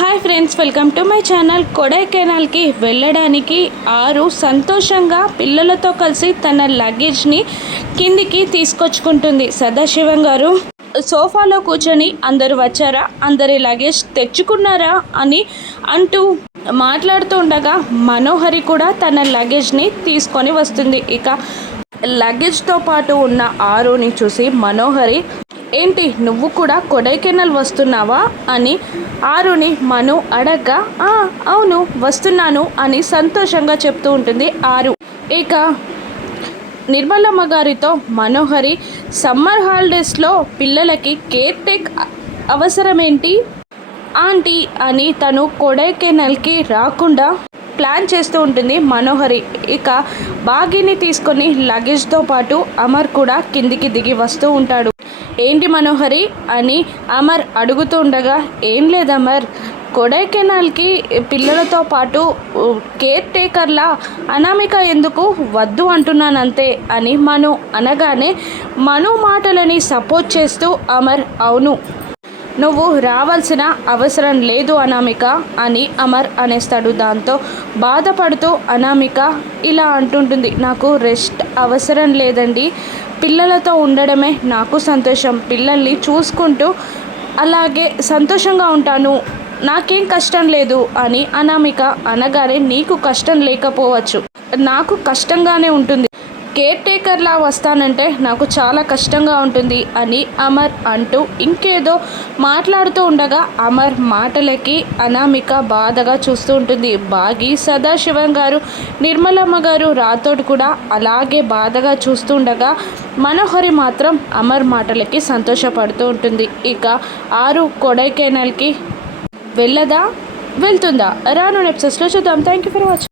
Hi friends, welcome to my channel. కొడైకెనాల్కి వెళ్ళడానికి ఆరు సంతోషంగా పిల్లలతో కలిసి తన లగేజ్ని కిందికి తీసుకొచ్చుకుంటుంది. సదాశివం గారు సోఫాలో కూర్చొని అందరూ వచ్చారా, అందరి లగేజ్ తెచ్చుకున్నారా అని అంటూ మాట్లాడుతూ ఉండగా మనోహరి కూడా తన లగేజ్ని తీసుకొని వస్తుంది. ఇక లగేజ్తో పాటు ఉన్న ఆరుని చూసి మనోహరి, ఏంటి నువ్వు కూడా కొడైకెనాల్ వస్తున్నావా అని ఆరుని మను అడగ్గా, అవును వస్తున్నాను అని సంతోషంగా చెప్తూ ఉంటుంది ఆరు. ఇక నిర్మలమ్మ గారితో మనోహరి, సమ్మర్ హాలిడేస్లో పిల్లలకి కేర్ టేక్ అవసరమేంటి ఆంటీ అని తను కొడైకెనాల్కి రాకుండా ప్లాన్ చేస్తూ ఉంటుంది మనోహరి. ఇక బాగీని తీసుకొని లగేజ్తో పాటు అమర్ కూడా కిందికి దిగి వస్తూ ఉంటాడు. ఏంటి మనోహరి అని అమర్ అడుగుతూ ఉండగా, ఏం లేదు అమర్, కొడైకెనాల్కి పిల్లలతో పాటు కేర్ టేకర్లా అనామిక ఎందుకు వద్దు అంటున్నానంతే అని మను అనగానే మను మాటలని సపోర్ట్ చేస్తూ అమర్, అవును నువ్వు రావాల్సిన అవసరం లేదు అనామిక అని అమర్ అనేస్తాడు. దాంతో బాధపడుతూ అనామిక ఇలా అంటుంటుంది, నాకు రెస్ట్ అవసరం లేదండి, పిల్లలతో ఉండడమే నాకు సంతోషం, పిల్లల్ని చూసుకుంటూ అలాగే సంతోషంగా ఉంటాను, నాకేం కష్టం లేదు అని అనామిక అనగానే, నీకు కష్టం లేకపోవచ్చు, నాకు కష్టంగానే ఉంటుంది, కేర్ టేకర్లా వస్తానంటే నాకు చాలా కష్టంగా ఉంటుంది అని అమర్ అంటూ ఇంకేదో మాట్లాడుతూ ఉండగా అమర్ మాటలకి అనామిక బాధగా చూస్తూ ఉంటుంది. బాగి, సదాశివం గారు, నిర్మలమ్మ గారు, రాథోడ్ కూడా అలాగే బాధగా చూస్తూ ఉండగా మనోహరి మాత్రం అమర్ మాటలకి సంతోషపడుతూ ఉంటుంది. ఇక ఆరు కొడైకెనాల్కి వెళ్తుందా రాను ఎపిసోడ్స్లో చూద్దాం. Thank you for watching.